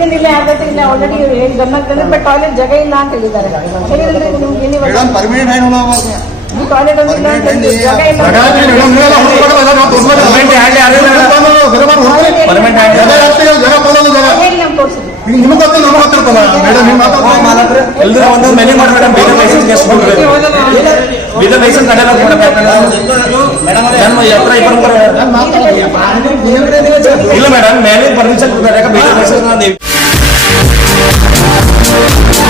ಇಲ್ಲಿ ನಿಲ್ಲಲ್ಲ ಅಂತ ಇಲ್ಲಿ ऑलरेडी ಹೇಳ್ ಗಮನಕ್ಕೆ ಬಟ್ ಟಾಯ್ಲೆಟ್ ಜಾಗ ಇಲ್ಲ ಅಂತ ಹೇಳಿದ್ದಾರೆ ಮೇಡಂ 퍼ಮನೆಂಟ್ ಐನೋವಾಗ ಬರ್ತೀರಾ ಟಾಯ್ಲೆಟ್ ಜಾಗ ಇಲ್ಲ ಅಂತ ಹೇಳಿದ್ದಾರೆ ಜಾಗ ಇಲ್ಲ ನಾನು ಹೋಗ್ಕೊಂಡು ಬರ್ತೀನಿ ಆಗ್ಲೇ ಆಗ್ತೀನಿ ಪರಮನೆಂಟ್ ಐನೋವಾಗ ಬರ್ತೀರಾ ನಿಮಗಂತೂ ನಾನು ಮಾತಾಡ್ತೀನಿ ಮೇಡಂ ನಿಮ್ಮ ಮಾತಾಡ್ತೀರಾ ಎಲ್ಲರೂ ಒಂದೇ ಮಿನಿಮಮ್ ಮೇಡಂ ಮೆಸೇಜ್ ಕಳಿಸ್ತೀನಿ ವಿಡಮೇಷನ್ ಕಡಿಸಲೋಕೆ ಮೇಡಂ ನನ್ನ ಯಾತ್ರೆ ಬಂತು ఇలా మేడం మేనేజ్ పర్మిషన్ కుదరక మేనేజ్ పర్మిషన్